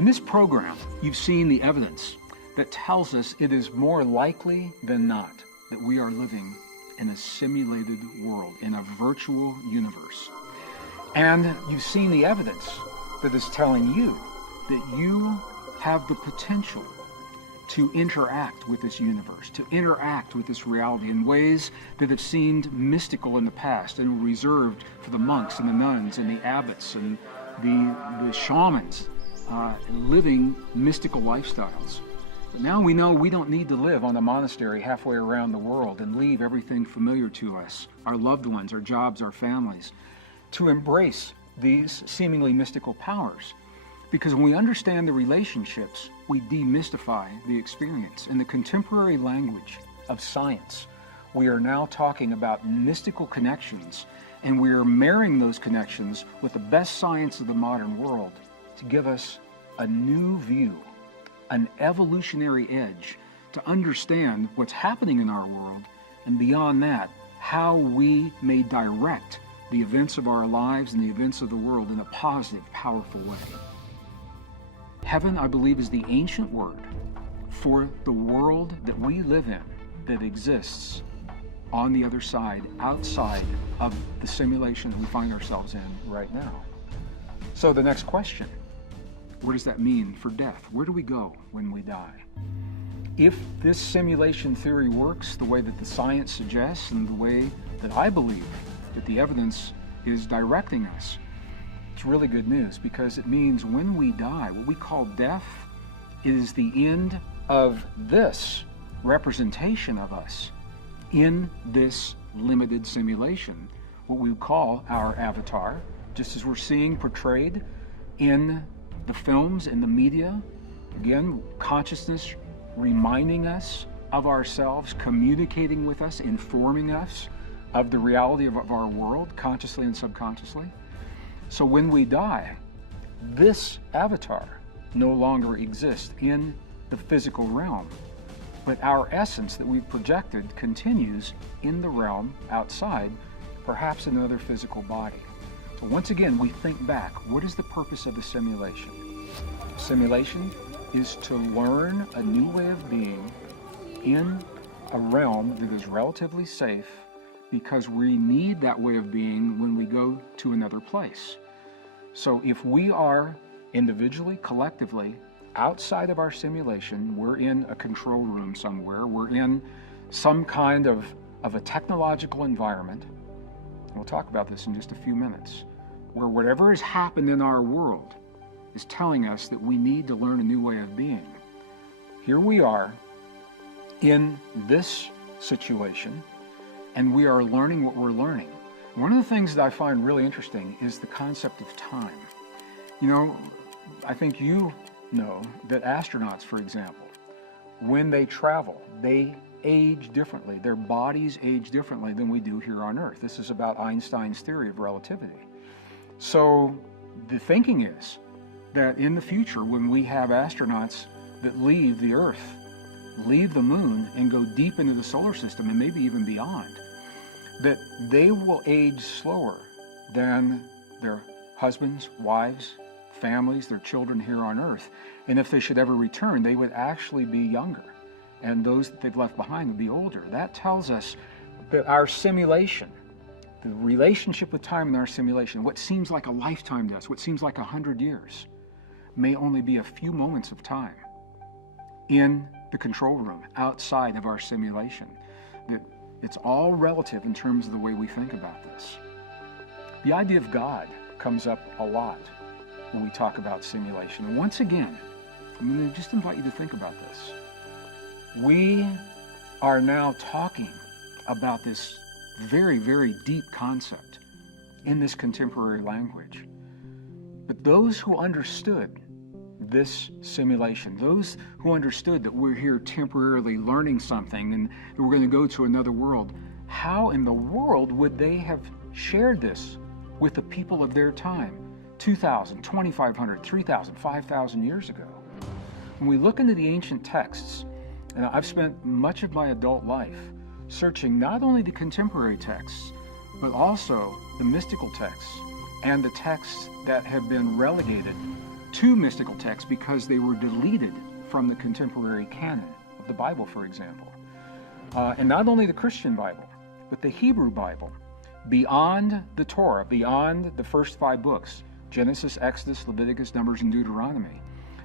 In this program, you've seen the evidence that tells us it is more likely than not that we are living in a simulated world, in a virtual universe. And you've seen the evidence that is telling you that you have the potential to interact with this universe, to interact with this reality in ways that have seemed mystical in the past and were reserved for the monks and the nuns and the abbots and the shamans living mystical lifestyles. But now we know we don't need to live on a monastery halfway around the world and leave everything familiar to us, our loved ones, our jobs, our families, to embrace these seemingly mystical powers. Because when we understand the relationships, we demystify the experience. In the contemporary language of science, we are now talking about mystical connections, and we are marrying those connections with the best science of the modern world to give us a new view, an evolutionary edge to understand what's happening in our world, and beyond that, how we may direct the events of our lives and the events of the world in a positive, powerful way. Heaven, I believe, is the ancient word for the world that we live in, that exists on the other side, outside of the simulation we find ourselves in right now. So the next question, what does that mean for death? Where do we go when we die? If this simulation theory works the way that the science suggests and the way that I believe that the evidence is directing us, it's really good news, because it means when we die, what we call death is the end of this representation of us in this limited simulation, what we call our avatar, just as we're seeing portrayed in the films, in the media. Again, consciousness reminding us of ourselves, communicating with us, informing us of the reality of our world, consciously and subconsciously. So when we die, this avatar no longer exists in the physical realm, but our essence that we've projected continues in the realm outside, perhaps in another physical body. So once again, we think back, what is the purpose of the simulation? Simulation is to learn a new way of being in a realm that is relatively safe, because we need that way of being when we go to another place. So if we are individually, collectively, outside of our simulation, we're in a control room somewhere, we're in some kind of a technological environment, and we'll talk about this in just a few minutes, where whatever has happened in our world is telling us that we need to learn a new way of being. Here we are in this situation, and we are learning what we're learning. One of the things that I find really interesting is the concept of time. You know, I think you know that astronauts, for example, when they travel, they age differently. Their bodies age differently than we do here on Earth. This is about Einstein's theory of relativity. So the thinking is that in the future, when we have astronauts that leave the Earth, leave the moon, and go deep into the solar system, and maybe even beyond, that they will age slower than their husbands, wives, families, their children here on Earth. And if they should ever return, they would actually be younger, and those that they've left behind would be older. That tells us that our simulation, the relationship with time in our simulation, what seems like a lifetime to us, what seems like 100 years, may only be a few moments of time in the control room, outside of our simulation. That it's all relative in terms of the way we think about this. The idea of God comes up a lot when we talk about simulation. And once again, I'm going to just invite you to think about this. We are now talking about this very, very deep concept in this contemporary language. But those who understood this simulation, those who understood that we're here temporarily learning something and that we're going to go to another world, how in the world would they have shared this with the people of their time 2,000, 2,500, 3,000, 5,000 years ago? When we look into the ancient texts, and I've spent much of my adult life searching not only the contemporary texts, but also the mystical texts and the texts that have been relegated two mystical texts because they were deleted from the contemporary canon of the Bible, for example. And not only the Christian Bible, but the Hebrew Bible, beyond the Torah, beyond the first 5 books, Genesis, Exodus, Leviticus, Numbers, and Deuteronomy,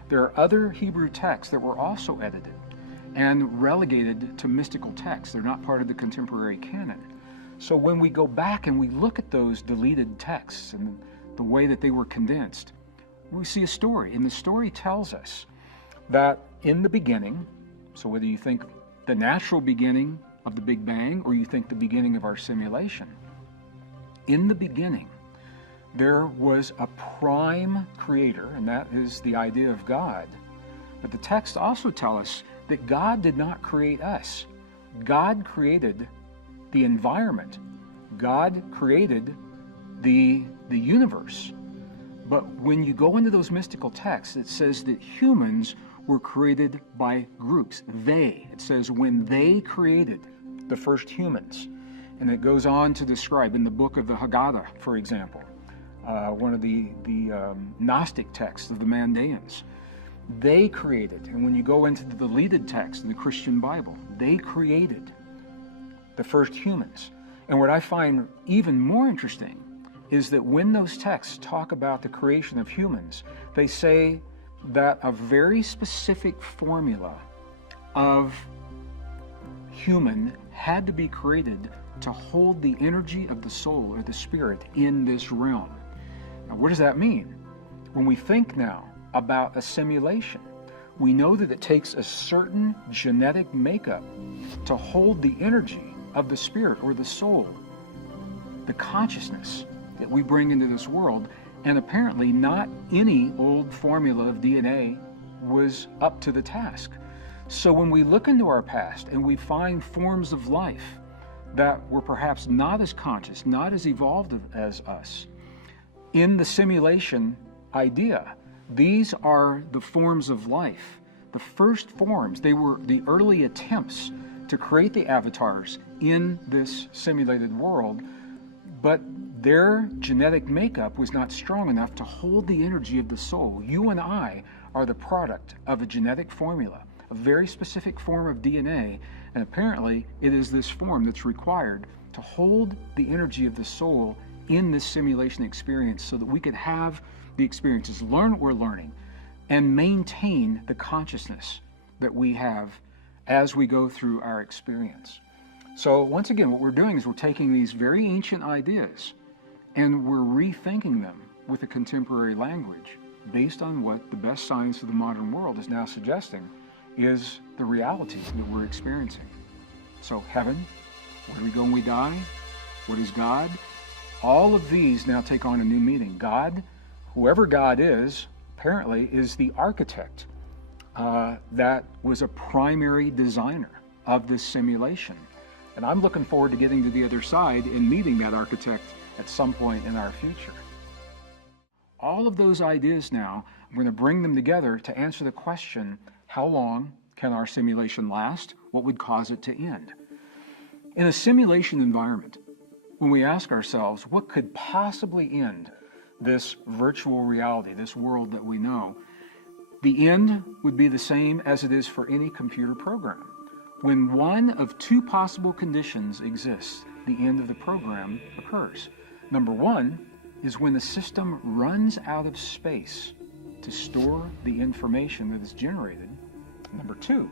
there are other Hebrew texts that were also edited and relegated to mystical texts. They're not part of the contemporary canon. So when we go back and we look at those deleted texts and the way that they were condensed, we see a story. And the story tells us that in the beginning, so whether you think the natural beginning of the Big Bang or you think the beginning of our simulation, in the beginning, there was a prime creator, and that is the idea of God. But the texts also tell us that God did not create us. God created the environment. God created the universe. But when you go into those mystical texts, it says that humans were created by groups. It says when they created the first humans. And it goes on to describe in the book of the Haggadah, for example, one of the Gnostic texts of the Mandaeans. They created, and when you go into the deleted text in the Christian Bible, they created the first humans. And what I find even more interesting is that when those texts talk about the creation of humans, they say that a very specific formula of human had to be created to hold the energy of the soul or the spirit in this realm. Now, what does that mean? When we think now about a simulation, we know that it takes a certain genetic makeup to hold the energy of the spirit or the soul, the consciousness that we bring into this world. And apparently not any old formula of DNA was up to the task. So when we look into our past and we find forms of life that were perhaps not as conscious, not as evolved as us, in the simulation idea, these are the forms of life. The first forms, they were the early attempts to create the avatars in this simulated world, but their genetic makeup was not strong enough to hold the energy of the soul. You and I are the product of a genetic formula, a very specific form of DNA, and apparently it is this form that's required to hold the energy of the soul in this simulation experience so that we could have the experiences, learn what we're learning, and maintain the consciousness that we have as we go through our experience. So once again, what we're doing is we're taking these very ancient ideas and we're rethinking them with a contemporary language based on what the best science of the modern world is now suggesting is the reality that we're experiencing. So heaven, where do we go when we die? What is God? All of these now take on a new meaning. God, whoever God is, apparently is the architect that was a primary designer of this simulation. And I'm looking forward to getting to the other side and meeting that architect at some point in our future. All of those ideas now, I'm going to bring them together to answer the question, how long can our simulation last? What would cause it to end? In a simulation environment, when we ask ourselves, what could possibly end this virtual reality, this world that we know, the end would be the same as it is for any computer program. When one of two possible conditions exists, the end of the program occurs. Number one is when the system runs out of space to store the information that is generated. Number two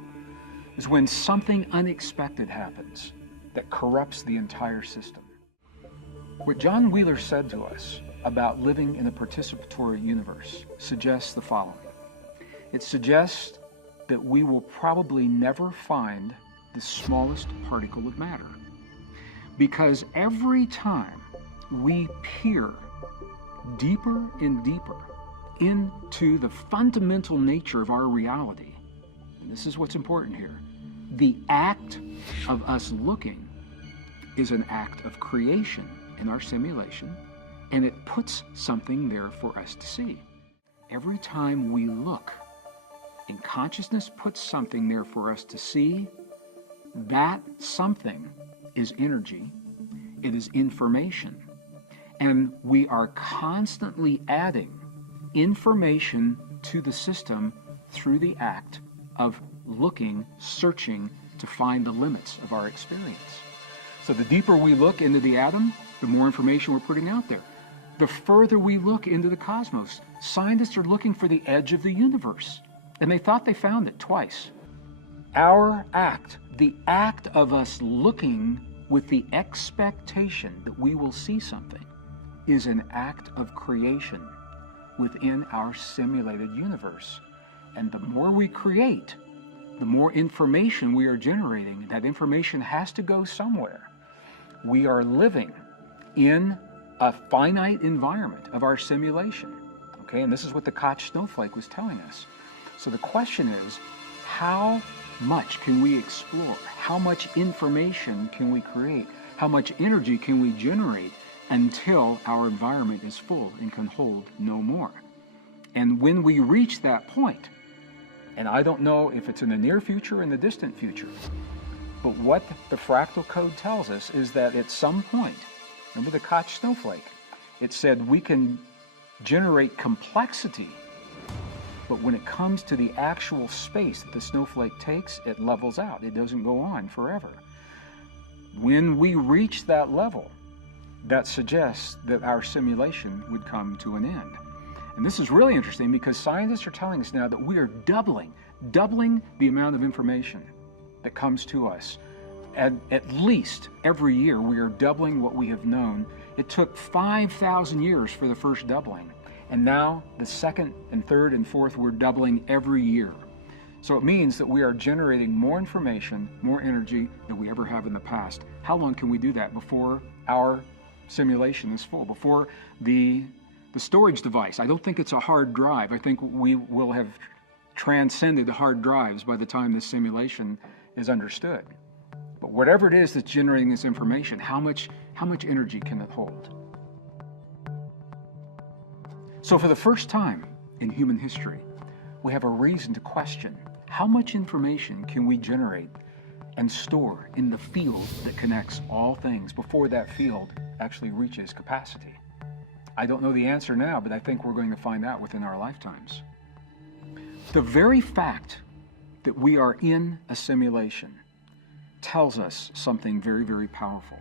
is when something unexpected happens that corrupts the entire system. What John Wheeler said to us about living in a participatory universe suggests the following. It suggests that we will probably never find the smallest particle of matter, because every time we peer deeper and deeper into the fundamental nature of our reality, and this is what's important here, the act of us looking is an act of creation in our simulation, and it puts something there for us to see. Every time we look and consciousness puts something there for us to see, that something is energy, it is information, and we are constantly adding information to the system through the act of looking, searching to find the limits of our experience. So the deeper we look into the atom, the more information we're putting out there. The further we look into the cosmos, scientists are looking for the edge of the universe, and they thought they found it twice. Our act, the act of us looking with the expectation that we will see something, is an act of creation within our simulated universe. And the more we create, the more information we are generating. That information has to go somewhere. We are living in a finite environment of our simulation. Okay, and this is what the Koch snowflake was telling us. So the question is, how much can we explore? How much information can we create? How much energy can we generate until our environment is full and can hold no more? And when we reach that point, and I don't know if it's in the near future or in the distant future, but what the fractal code tells us is that at some point, remember the Koch snowflake, it said we can generate complexity, but when it comes to the actual space that the snowflake takes, it levels out. It doesn't go on forever. When we reach that level, that suggests that our simulation would come to an end. And this is really interesting because scientists are telling us now that we are doubling the amount of information that comes to us. And at least every year we are doubling what we have known. It took 5,000 years for the first doubling. And now the second and third and fourth, we're doubling every year. So it means that we are generating more information, more energy than we ever have in the past. How long can we do that before our simulation is full, before the storage device? I don't think it's a hard drive. I think we will have transcended hard drives by the time this simulation is understood. But whatever it is that's generating this information, how much energy can it hold? So for the first time in human history, we have a reason to question how much information can we generate and store in the field that connects all things before that field actually reaches capacity. I don't know the answer now, but I think we're going to find out within our lifetimes. The very fact that we are in a simulation tells us something very, very powerful.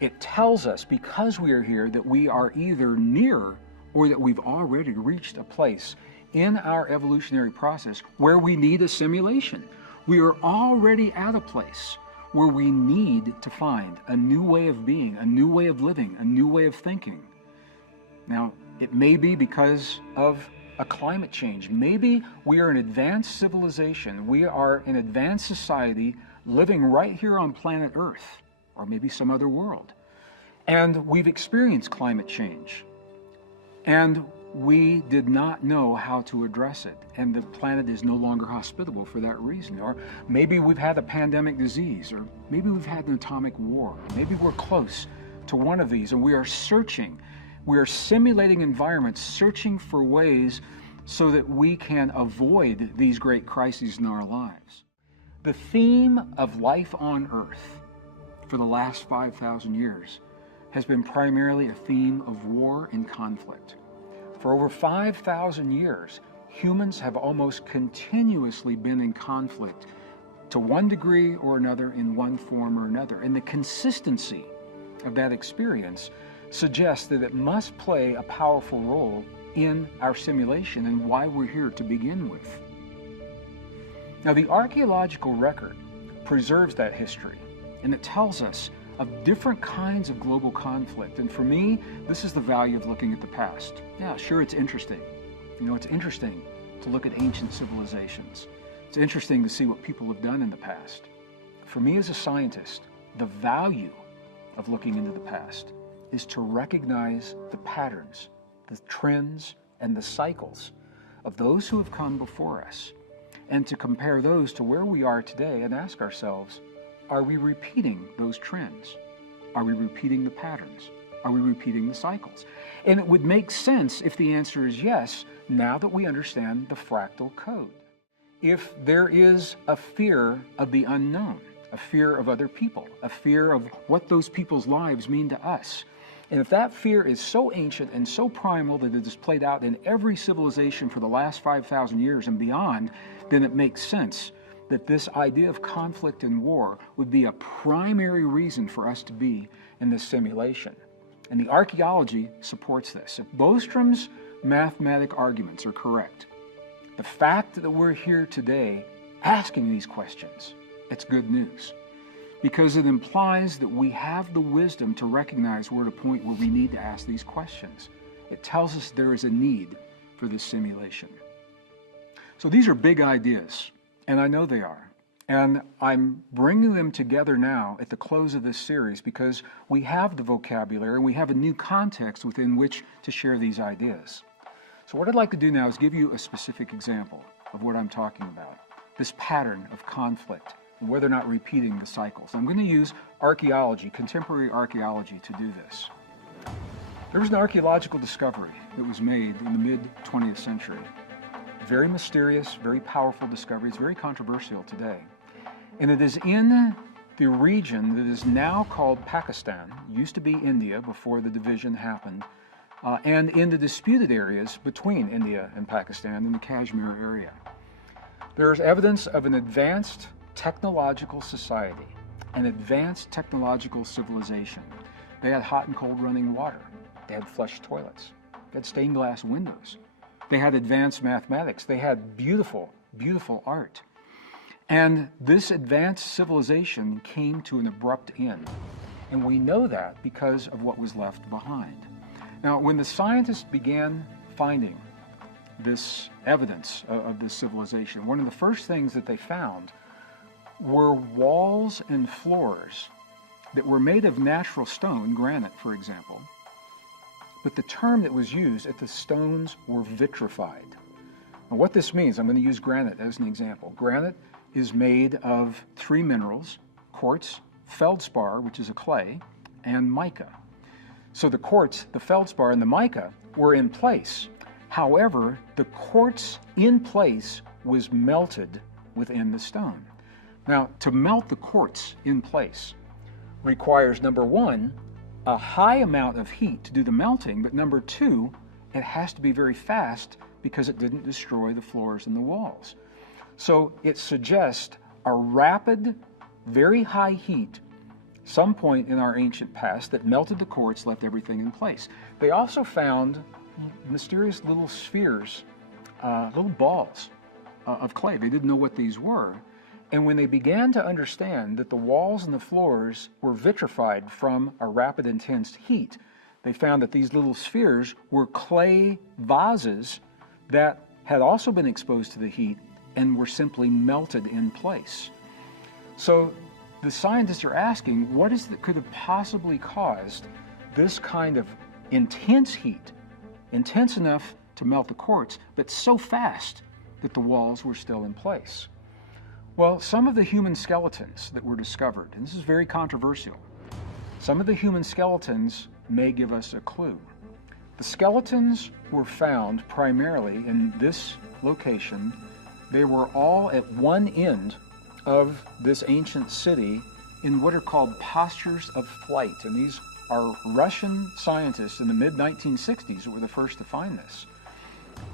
It tells us, because we are here, that we are either near or that we've already reached a place in our evolutionary process where we need a simulation. We are already at a place where we need to find a new way of being, a new way of living, a new way of thinking. Now, it may be because of a climate change. Maybe we are an advanced civilization. We are an advanced society living right here on planet Earth, or maybe some other world. And we've experienced climate change. And we did not know how to address it. And the planet is no longer hospitable for that reason. Or maybe we've had a pandemic disease, or maybe we've had an atomic war. Maybe we're close to one of these, and we are searching. We are simulating environments, searching for ways so that we can avoid these great crises in our lives. The theme of life on Earth for the last 5,000 years has been primarily a theme of war and conflict. For over 5,000 years, humans have almost continuously been in conflict to one degree or another, in one form or another. And the consistency of that experience suggests that it must play a powerful role in our simulation and why we're here to begin with. Now, the archaeological record preserves that history, and it tells us of different kinds of global conflict. And for me, this is the value of looking at the past. Yeah, sure, it's interesting. You know, it's interesting to look at ancient civilizations. It's interesting to see what people have done in the past. For me as a scientist, the value of looking into the past is to recognize the patterns, the trends, and the cycles of those who have come before us, and to compare those to where we are today and ask ourselves, are we repeating those trends? Are we repeating the patterns? Are we repeating the cycles? And it would make sense if the answer is yes, now that we understand the fractal code. If there is a fear of the unknown, a fear of other people, a fear of what those people's lives mean to us, And if that fear is so ancient and so primal that it is played out in every civilization for the last 5,000 years and beyond, then it makes sense that this idea of conflict and war would be a primary reason for us to be in this simulation. And the archaeology supports this. If Bostrom's mathematic arguments are correct, the fact that we're here today asking these questions, it's good news, because it implies that we have the wisdom to recognize we're at a point where we need to ask these questions. It tells us there is a need for this simulation. So these are big ideas, and I know they are. And I'm bringing them together now at the close of this series because we have the vocabulary and we have a new context within which to share these ideas. So what I'd like to do now is give you a specific example of what I'm talking about, this pattern of conflict and whether or not repeating the cycles. I'm going to use archaeology, contemporary archaeology, to do this. There was an archaeological discovery that was made in the mid-20th century. Very mysterious, very powerful discovery. It's very controversial today. And it is in the region that is now called Pakistan, used to be India before the division happened, and in the disputed areas between India and Pakistan in the Kashmir area. There is evidence of an advanced technological society, an advanced technological civilization. They had hot and cold running water. They had flush toilets. They had stained glass windows. They had advanced mathematics. They had beautiful, beautiful art. And this advanced civilization came to an abrupt end. And we know that because of what was left behind. Now, when the scientists began finding this evidence of this civilization, one of the first things that they found were walls and floors that were made of natural stone, granite, for example. But the term that was used, that the stones were vitrified. Now, what this means, I'm going to use granite as an example. Granite is made of three minerals: quartz, feldspar, which is a clay, and mica. So the quartz, the feldspar, and the mica were in place. However, the quartz in place was melted within the stone. Now, to melt the quartz in place requires, number one, a high amount of heat to do the melting, but number two, it has to be very fast because it didn't destroy the floors and the walls. So it suggests a rapid, very high heat, some point in our ancient past, that melted the quartz, left everything in place. They also found mysterious little spheres, little balls of clay. They didn't know what these were. And when they began to understand that the walls and the floors were vitrified from a rapid, intense heat, they found that these little spheres were clay vases that had also been exposed to the heat and were simply melted in place. So the scientists are asking, what is that could have possibly caused this kind of intense heat, intense enough to melt the quartz, but so fast that the walls were still in place? Well, some of the human skeletons that were discovered, and this is very controversial, some of the human skeletons may give us a clue. The skeletons were found primarily in this location. They were all at one end of this ancient city in what are called postures of flight. And these are Russian scientists in the mid-1960s that were the first to find this.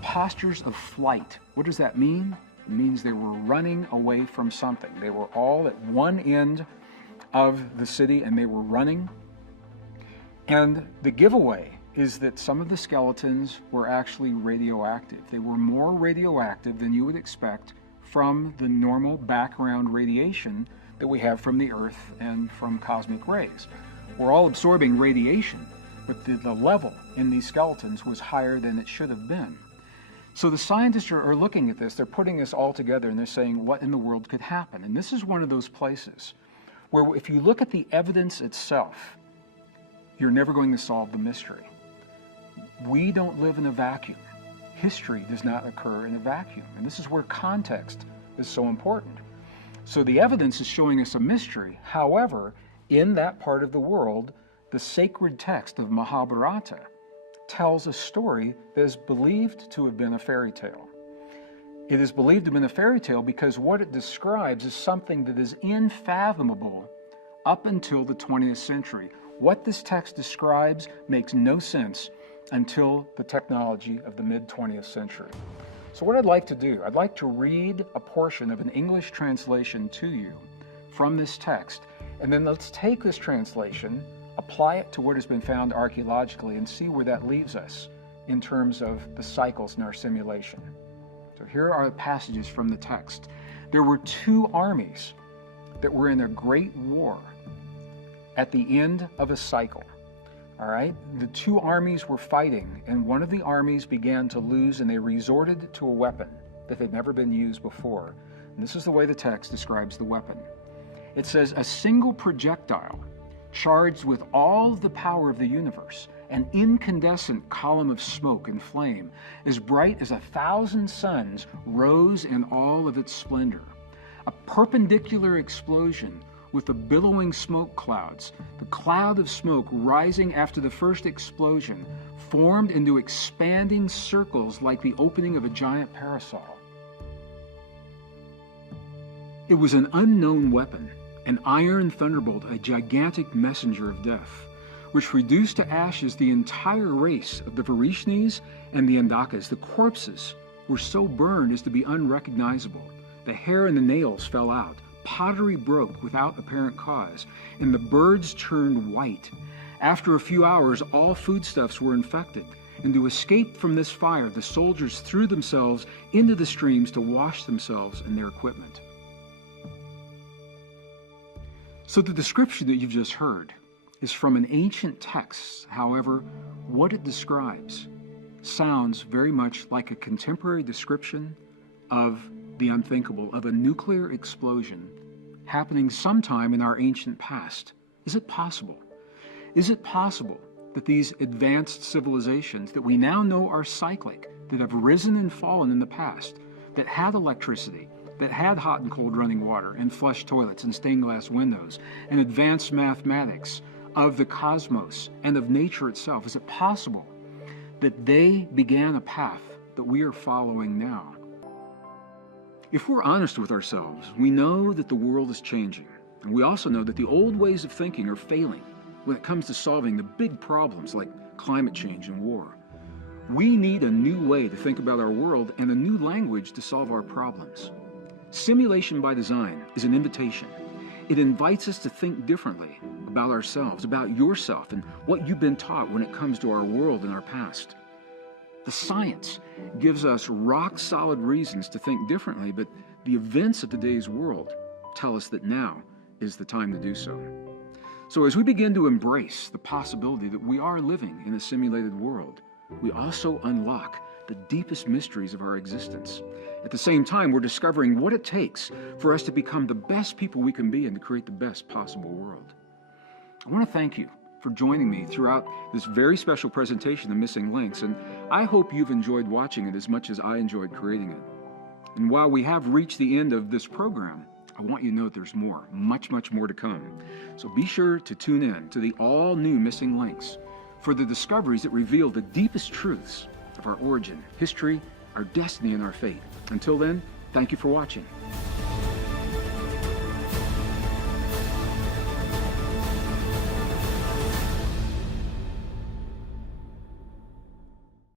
Postures of flight. What does that mean? It means they were running away from something. They were all at one end of the city and they were running. And the giveaway is that some of the skeletons were actually radioactive. They were more radioactive than you would expect from the normal background radiation that we have from the Earth and from cosmic rays. We're all absorbing radiation, but the level in these skeletons was higher than it should have been. So the scientists are looking at this, they're putting this all together, and they're saying, what in the world could happen? And this is one of those places where if you look at the evidence itself, you're never going to solve the mystery. We don't live in a vacuum. History does not occur in a vacuum. And this is where context is so important. So the evidence is showing us a mystery. However, in that part of the world, the sacred text of Mahabharata tells a story that is believed to have been a fairy tale. It is believed to have been a fairy tale because what it describes is something that is unfathomable up until the 20th century. What this text describes makes no sense until the technology of the mid-20th century. So what I'd like to do, I'd like to read a portion of an English translation to you from this text, and then let's take this translation, apply it to what has been found archaeologically, and see where that leaves us in terms of the cycles in our simulation. So here are the passages from the text. There were two armies that were in a great war at the end of a cycle. All right, the two armies were fighting, and one of the armies began to lose, and they resorted to a weapon that had never been used before. And this is the way the text describes the weapon. It says, a single projectile charged with all of the power of the universe, an incandescent column of smoke and flame, as bright as 1,000 suns, rose in all of its splendor. A perpendicular explosion with the billowing smoke clouds, the cloud of smoke rising after the first explosion, formed into expanding circles like the opening of a giant parasol. It was an unknown weapon, an iron thunderbolt, a gigantic messenger of death, which reduced to ashes the entire race of the Varishnis and the Andakas. The corpses were so burned as to be unrecognizable. The hair and the nails fell out. Pottery broke without apparent cause, and the birds turned white. After a few hours, all foodstuffs were infected, and to escape from this fire, the soldiers threw themselves into the streams to wash themselves and their equipment. So the description that you've just heard is from an ancient text. However, what it describes sounds very much like a contemporary description of the unthinkable, of a nuclear explosion happening sometime in our ancient past. Is it possible? Is it possible that these advanced civilizations that we now know are cyclic, that have risen and fallen in the past, that had electricity, that had hot and cold running water and flush toilets and stained glass windows and advanced mathematics of the cosmos and of nature itself, is it possible that they began a path that we are following now? If we're honest with ourselves, we know that the world is changing, and we also know that the old ways of thinking are failing when it comes to solving the big problems like climate change and war. We need a new way to think about our world and a new language to solve our problems. Simulation by design is an invitation. It invites us to think differently about ourselves, about yourself, and what you've been taught when it comes to our world and our past. The science gives us rock-solid reasons to think differently, but the events of today's world tell us that now is the time to do so. So as we begin to embrace the possibility that we are living in a simulated world, we also unlock the deepest mysteries of our existence. At the same time, we're discovering what it takes for us to become the best people we can be and to create the best possible world. I want to thank you for joining me throughout this very special presentation of Missing Links, and I hope you've enjoyed watching it as much as I enjoyed creating it. And while we have reached the end of this program, I want you to know that there's more, much more to come. So be sure to tune in to the all-new Missing Links for the discoveries that reveal the deepest truths of our origin, history, our destiny, and our fate. Until then, thank you for watching.